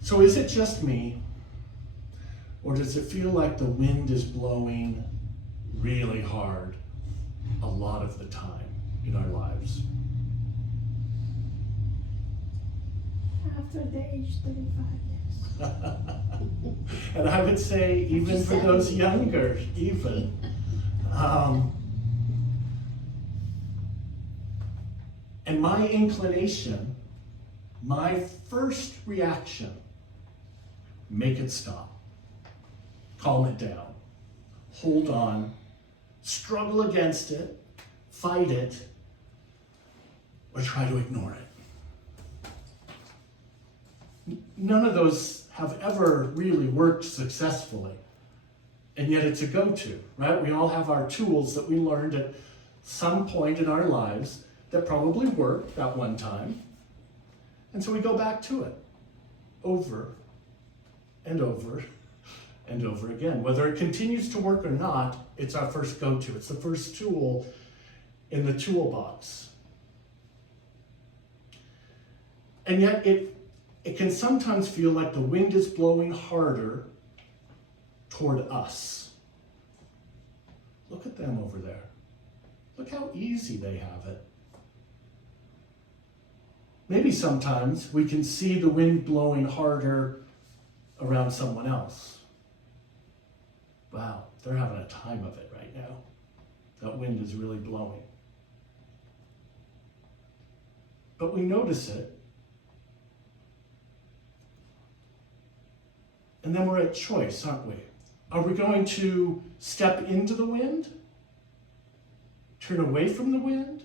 So is it just me, or does it feel like the wind is blowing really hard a lot of the time in our lives? After the age 35, yes. And I would say even for those younger, even. And my inclination, my first reaction, make it stop. Calm it down. Hold on. Struggle against it. Fight it. Or try to ignore it. None of those have ever really worked successfully. And yet it's a go-to, right? We all have our tools that we learned at some point in our lives that probably worked that one time. And so we go back to it over and over and over again. Whether it continues to work or not, it's our first go-to. It's the first tool in the toolbox. And yet it can sometimes feel like the wind is blowing harder toward us. Look at them over there. Look how easy they have it. Maybe sometimes we can see the wind blowing harder around someone else. Wow, they're having a time of it right now. That wind is really blowing. But we notice it. And then we're at choice, aren't we? Are we going to step into the wind? Turn away from the wind?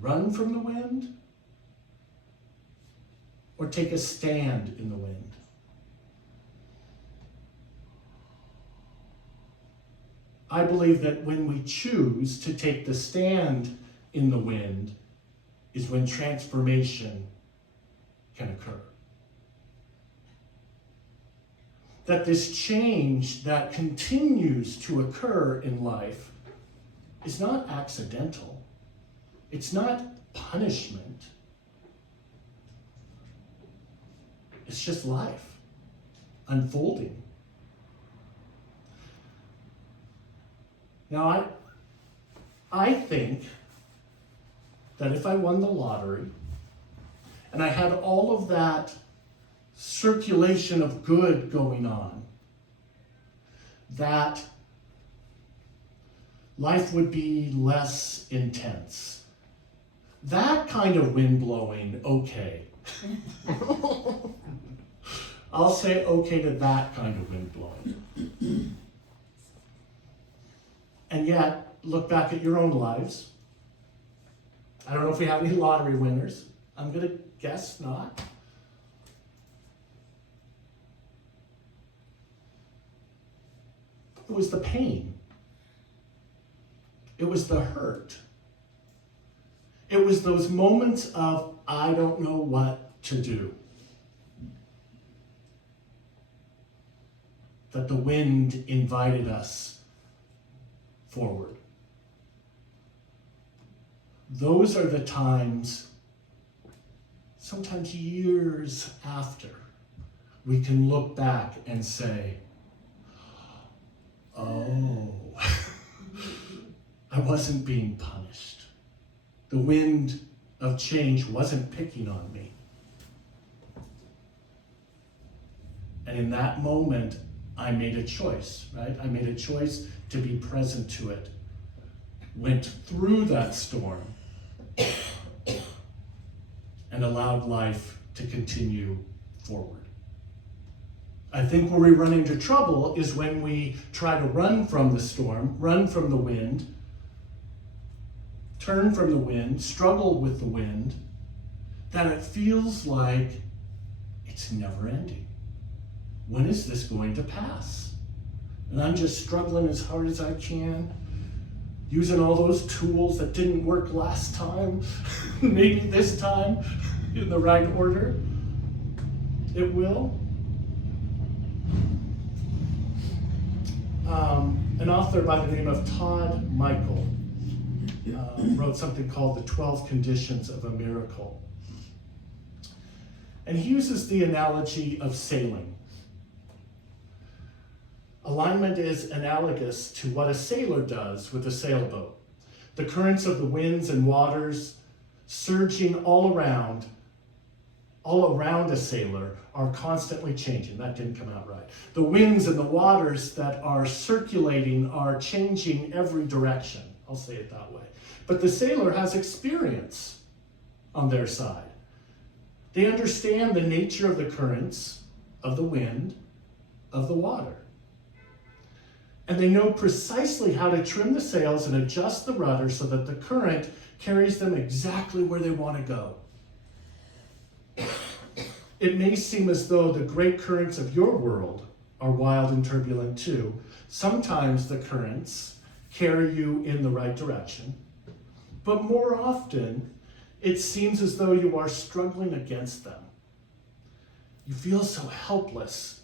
Run from the wind? Or take a stand in the wind? I believe that when we choose to take the stand in the wind is when transformation can occur. That this change that continues to occur in life is not accidental. It's not punishment. It's just life unfolding. Now, I think that if I won the lottery and I had all of that circulation of good going on, that life would be less intense. That kind of wind blowing, okay. I'll say okay to that kind of wind blowing. And yet, look back at your own lives. I don't know if we have any lottery winners. I'm going to guess not. It was the pain. It was the hurt. It was those moments of, I don't know what to do, that the wind invited us forward. Those are the times, sometimes years after, we can look back and say, oh, I wasn't being punished. The wind of change wasn't picking on me. And in that moment, I made a choice, right? I made a choice to be present to it. Went through that storm and allowed life to continue forward. I think where we run into trouble is when we try to run from the storm, run from the wind, turn from the wind, struggle with the wind, that it feels like it's never ending. When is this going to pass? And I'm just struggling as hard as I can, using all those tools that didn't work last time, maybe this time in the right order. It will. An author by the name of Todd Michael wrote something called The 12 Conditions of a Miracle. And he uses the analogy of sailing. Alignment is analogous to what a sailor does with a sailboat. The currents of the winds and waters surging all around a sailor are constantly changing. That didn't come out right. The winds and the waters that are circulating are changing every direction. I'll say it that way. But the sailor has experience on their side. They understand the nature of the currents, of the wind, of the water. And they know precisely how to trim the sails and adjust the rudder so that the current carries them exactly where they want to go. It may seem as though the great currents of your world are wild and turbulent too. Sometimes the currents carry you in the right direction, but more often it seems as though you are struggling against them. You feel so helpless.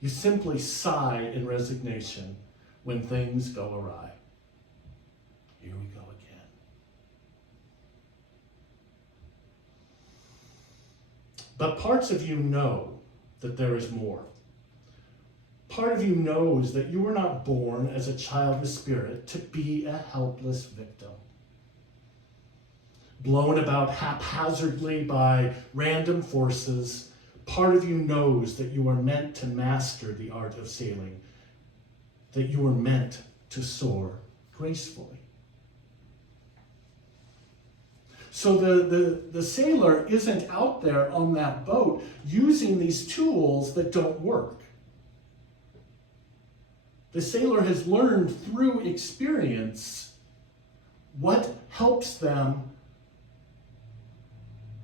You simply sigh in resignation when things go awry. Here we go again. But parts of you know that there is more. Part of you knows that you were not born as a child of the Spirit to be a helpless victim, blown about haphazardly by random forces. Part of you knows that you are meant to master the art of sailing, that you are meant to soar gracefully. So the sailor isn't out there on that boat using these tools that don't work. The sailor has learned through experience what helps them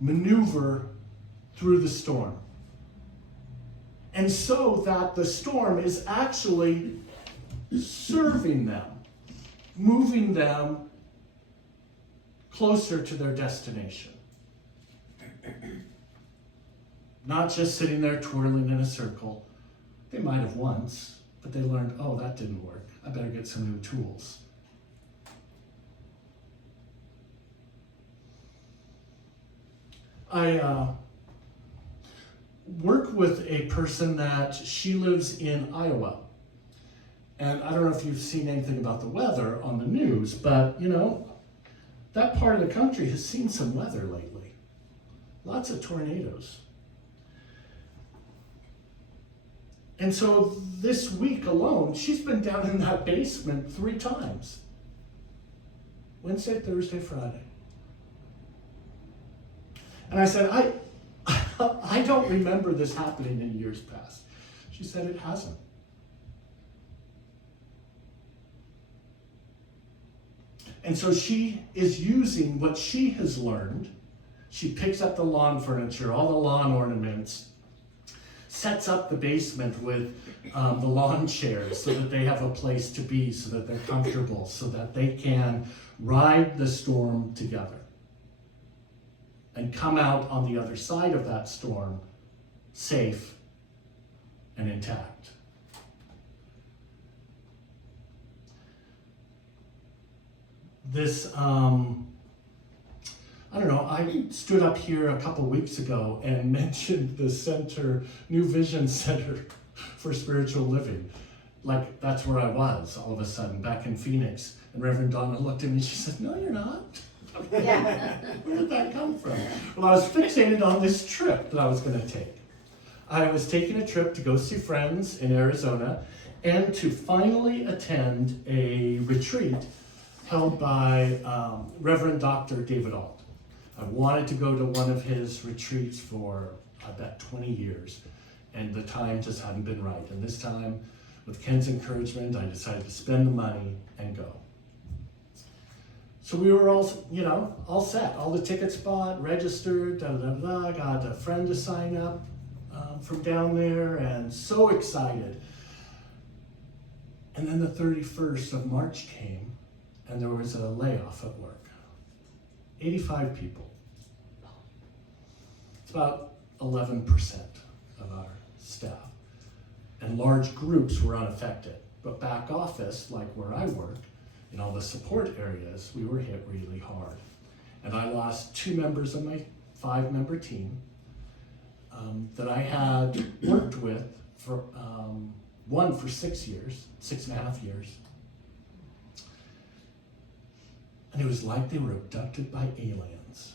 maneuver through the storm. And so that the storm is actually serving them, moving them closer to their destination. Not just sitting there twirling in a circle. They might have once, but they learned, oh, that didn't work. I better get some new tools. I work with a person that she lives in Iowa. And I don't know if you've seen anything about the weather on the news, but that part of the country has seen some weather lately. Lots of tornadoes. And so this week alone, she's been down in that basement 3 times. Wednesday, Thursday, Friday. And I said, I don't remember this happening in years past. She said it hasn't. And so she is using what she has learned. She picks up the lawn furniture, all the lawn ornaments, sets up the basement with the lawn chairs so that they have a place to be, so that they're comfortable, so that they can ride the storm together and come out on the other side of that storm safe and intact. This, I stood up here a couple weeks ago and mentioned the center, New Vision Center for Spiritual Living. Like, that's where I was all of a sudden, back in Phoenix. And Reverend Donna looked at me and she said, no, you're not. Yeah. Where did that come from? Well, I was fixated on this trip that I was going to take. I was taking a trip to go see friends in Arizona and to finally attend a retreat held by Reverend Dr. David Alt. I wanted to go to one of his retreats for, I bet, 20 years, and the time just hadn't been right. And this time, with Ken's encouragement, I decided to spend the money and go. So we were all set. All the tickets bought, registered, got a friend to sign up from down there, and so excited. And then the 31st of March came, and there was a layoff at work. 85 people. It's about 11% of our staff. And large groups were unaffected. But back office, like where I work, In all the support areas, we were hit really hard. And I lost 2 members of my 5-member team that I had worked with for one for 6 years, 6.5 years. And it was like they were abducted by aliens.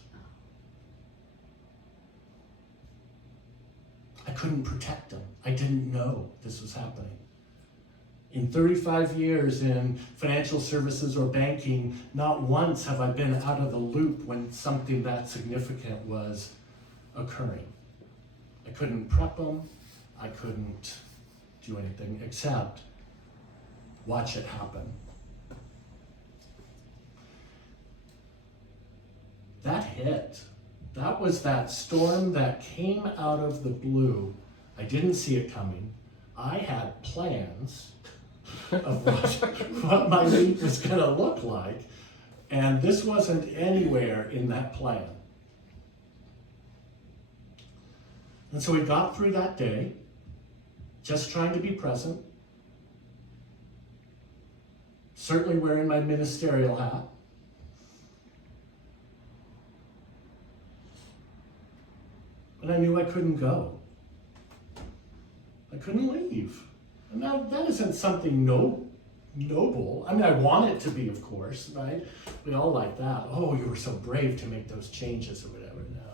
I couldn't protect them. I didn't know this was happening. In 35 years in financial services or banking, not once have I been out of the loop when something that significant was occurring. I couldn't prep them. I couldn't do anything except watch it happen. That hit. That was that storm that came out of the blue. I didn't see it coming. I had plans of what my week was going to look like, and this wasn't anywhere in that plan. And so we got through that day, just trying to be present, certainly wearing my ministerial hat. But I knew I couldn't go. I couldn't leave. And now that isn't something noble. I mean, I want it to be, of course, right? We all like that. Oh, you were so brave to make those changes or whatever. No.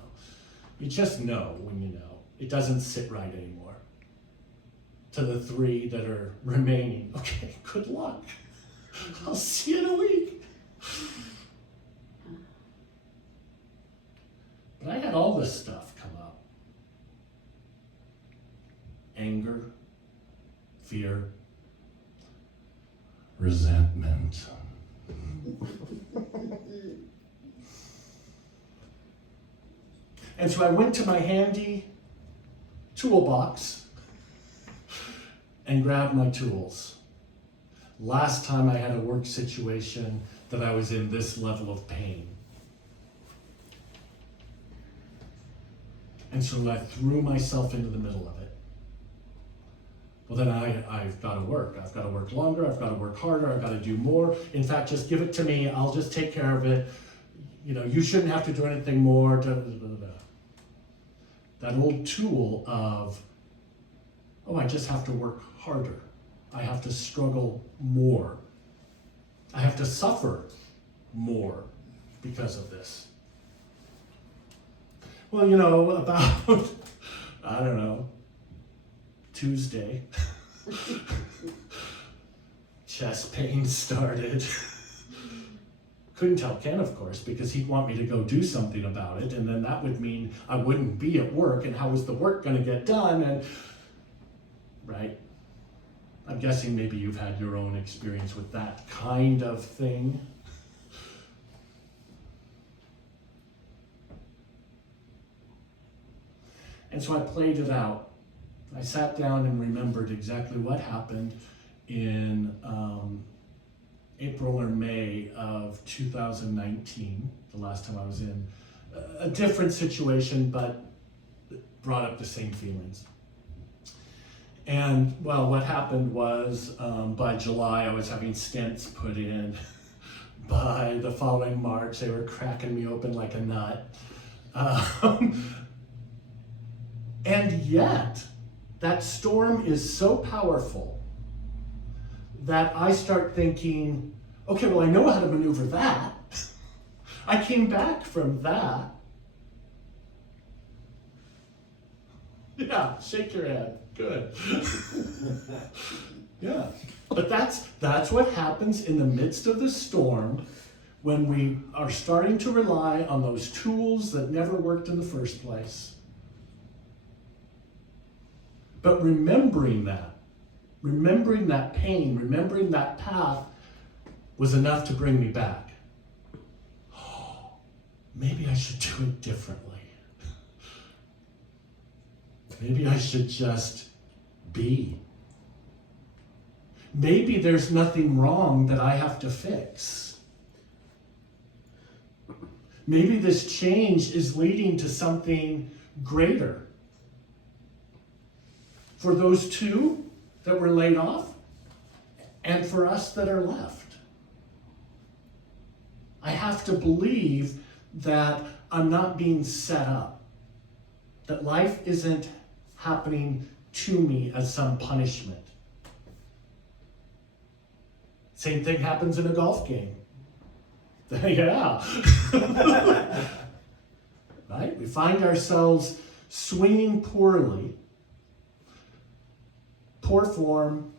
You just know when you know. It doesn't sit right anymore. To the 3 that are remaining, okay, good luck. I'll see you in a week. But I had all this stuff come up. Anger, fear, resentment. And so I went to my handy toolbox and grabbed my tools. Last time I had a work situation that I was in this level of pain. And so I threw myself into the middle of it. Well, then I've got to work. I've got to work longer. I've got to work harder. I've got to do more. In fact, just give it to me. I'll just take care of it. You know, you shouldn't have to do anything more. That old tool of, oh, I just have to work harder. I have to struggle more. I have to suffer more because of this. Well, you know, about, I don't know, Tuesday, chest pain started. Couldn't tell Ken, of course, because he'd want me to go do something about it, and then that would mean I wouldn't be at work, and how was the work going to get done? And right? I'm guessing maybe you've had your own experience with that kind of thing. And so I played it out. I sat down and remembered exactly what happened in April or May of 2019, the last time I was in a different situation, but brought up the same feelings. And well, what happened was by July I was having stents put in. By the following March, they were cracking me open like a nut. And yet, that storm is so powerful that I start thinking, okay, well, I know how to maneuver that. I came back from that. Yeah, shake your head. Good. Yeah. But that's what happens in the midst of the storm when we are starting to rely on those tools that never worked in the first place. But remembering that pain, remembering that path was enough to bring me back. Oh, maybe I should do it differently. Maybe I should just be. Maybe there's nothing wrong that I have to fix. Maybe this change is leading to something greater. For those 2 that were laid off, and for us that are left. I have to believe that I'm not being set up, that life isn't happening to me as some punishment. Same thing happens in a golf game. Yeah. Right? We find ourselves swinging poorly, poor form,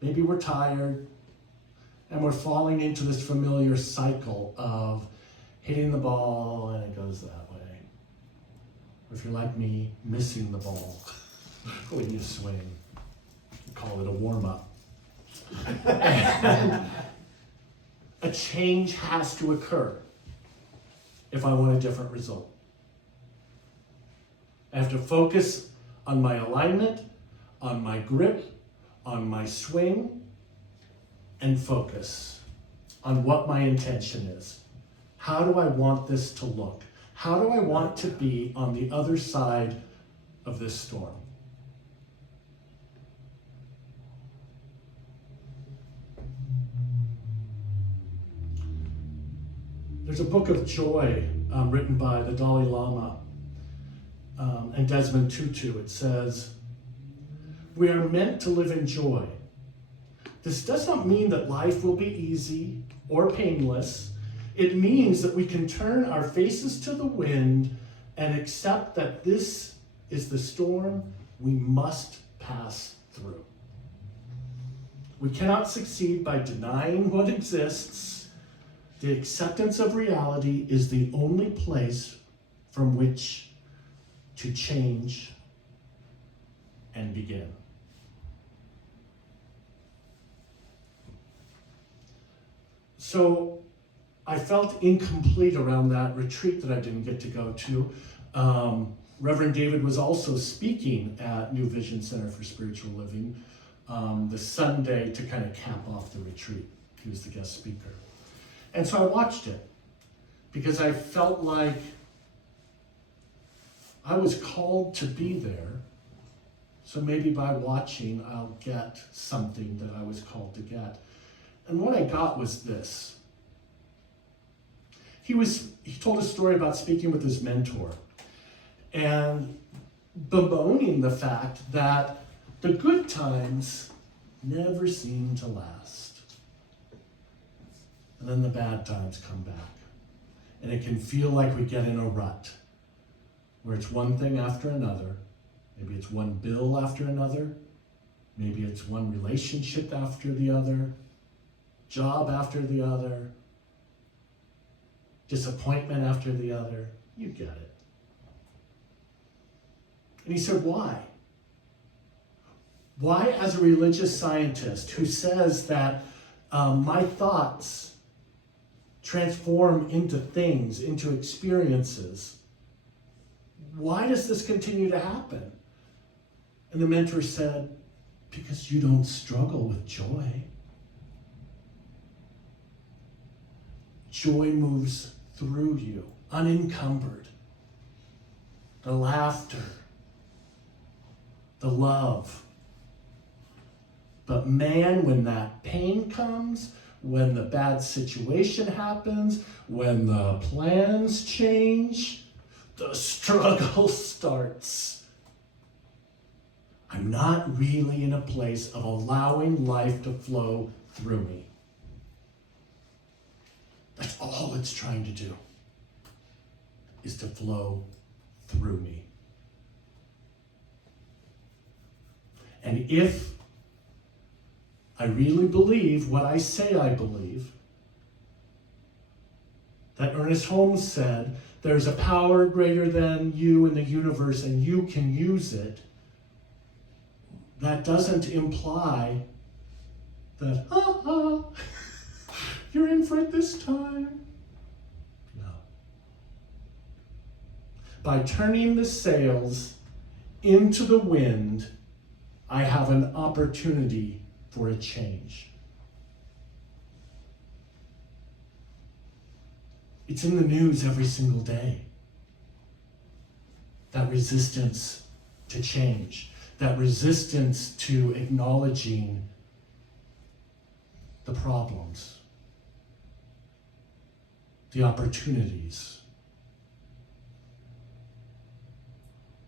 maybe we're tired, and we're falling into this familiar cycle of hitting the ball and it goes that way. Or if you're like me, missing the ball when you swing. You call it a warm-up. And a change has to occur if I want a different result. I have to focus on my alignment, on my grip, on my swing, and focus on what my intention is. How do I want this to look? How do I want to be on the other side of this storm? There's a book of joy written by the Dalai Lama and Desmond Tutu. It says, "We are meant to live in joy. This does not mean that life will be easy or painless. It means that we can turn our faces to the wind and accept that this is the storm we must pass through. We cannot succeed by denying what exists. The acceptance of reality is the only place from which to change and begin." So I felt incomplete around that retreat that I didn't get to go to. Reverend David was also speaking at New Vision Center for Spiritual Living the Sunday to kind of cap off the retreat. He was the guest speaker. And so I watched it because I felt like I was called to be there. So maybe by watching, I'll get something that I was called to get. And what I got was this. He told a story about speaking with his mentor and bemoaning the fact that the good times never seem to last. And then the bad times come back. And it can feel like we get in a rut where it's one thing after another. Maybe it's one bill after another. Maybe it's one relationship after the other. Job after the other. Disappointment after the other. You get it. And he said, why? Why, as a religious scientist who says that my thoughts transform into things, into experiences, why does this continue to happen? And the mentor said, because you don't struggle with joy. Joy moves through you, unencumbered. The laughter, the love. But man, when that pain comes, when the bad situation happens, when the plans change, the struggle starts. I'm not really in a place of allowing life to flow through me. That's all it's trying to do, is to flow through me. And if I really believe what I say I believe, that Ernest Holmes said, there's a power greater than you in the universe and you can use it, that doesn't imply that, you're in for it this time. No. By turning the sails into the wind, I have an opportunity for a change. It's in the news every single day. That resistance to change, that resistance to acknowledging the problems. the opportunities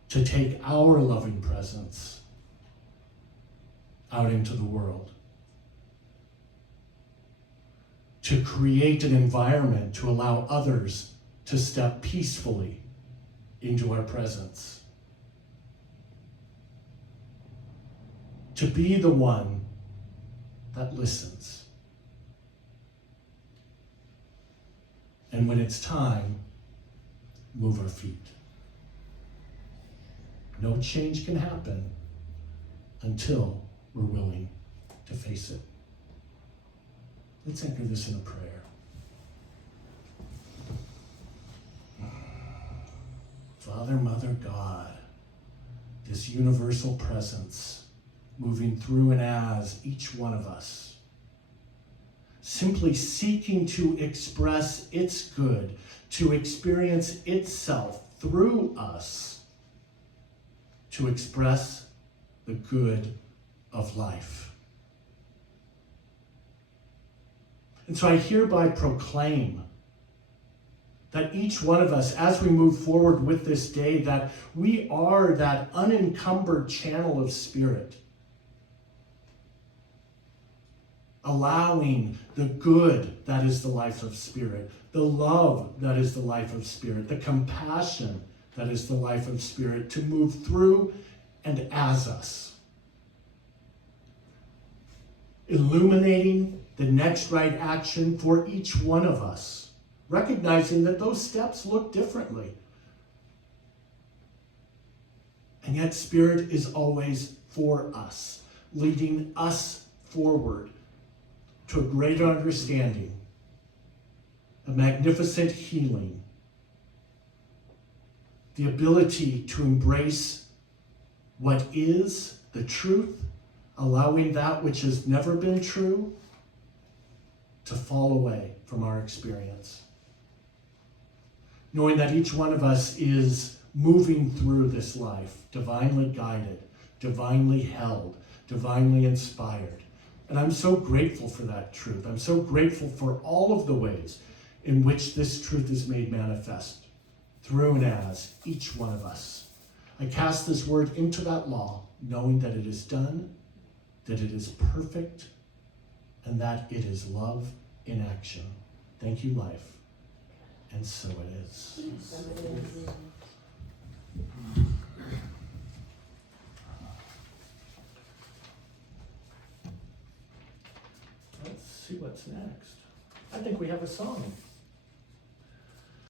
to take our loving presence out into the world, to create an environment to allow others to step peacefully into our presence, to be the one that listens. And when it's time, move our feet. No change can happen until we're willing to face it. Let's anchor this in a prayer. Father, Mother, God, this universal presence moving through and as each one of us, simply seeking to express its good, to experience itself through us, to express the good of life. And so I hereby proclaim that each one of us, as we move forward with this day, that we are that unencumbered channel of spirit, allowing the good that is the life of spirit, the love that is the life of spirit, the compassion that is the life of spirit to move through and as us, illuminating the next right action for each one of us, recognizing that those steps look differently. And yet Spirit is always for us, leading us forward to a greater understanding, a magnificent healing, the ability to embrace what is the truth, allowing that which has never been true to fall away from our experience. Knowing that each one of us is moving through this life, divinely guided, divinely held, divinely inspired. And I'm so grateful for that truth. I'm so grateful for all of the ways in which this truth is made manifest through and as each one of us. I cast this word into that law, knowing that it is done, that it is perfect, and that it is love in action. Thank you, life. And so it is. Let's see what's next. I think we have a song.